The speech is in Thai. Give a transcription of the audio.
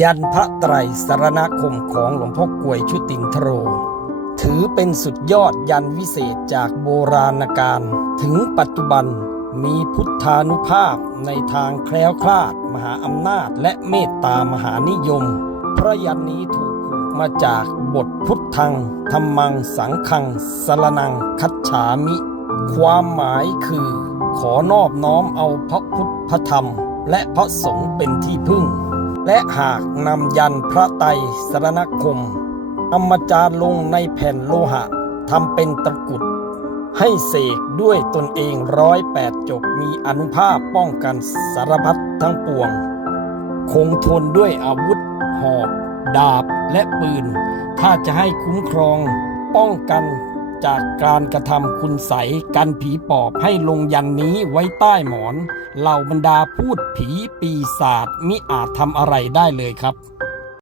ยันพระไตรสารณคมของหลวงพ่อกลวยชุตินทโร ถือเป็นสุดยอดยันวิเศษจากโบราณกาลถึงปัจจุบันมีพุทธานุภาพในทางแคล้วคลาด มหาอำนาจและเมตตามหานิยม พระยันนี้ถูกผูกมาจากบทพุทธังธรรมังสังฆังสรนังคัจฉามิ ความหมายคือ ขอนอบน้อมเอาพระพุทธพระธรรม และพระสงฆ์เป็นที่พึ่ง และหากนำยันพระไตรสรณคมนำมาจารลงในแผ่นโลหะทำเป็นตะกุด ให้เสกด้วยตนเองร้อยแปดจบมีอนุภาพป้องกันสารพัดทั้งปวง คงทนด้วยอาวุธ หอก ดาบและปืน ถ้าจะให้คุ้มครอง ป้องกัน จากการกระทำคุณใสกันผีปอบให้ลงยันนี้ไว้ใต้หมอนเหล่าบรรดาพูดผีปีศาจมิอาจทำอะไรได้เลยครับ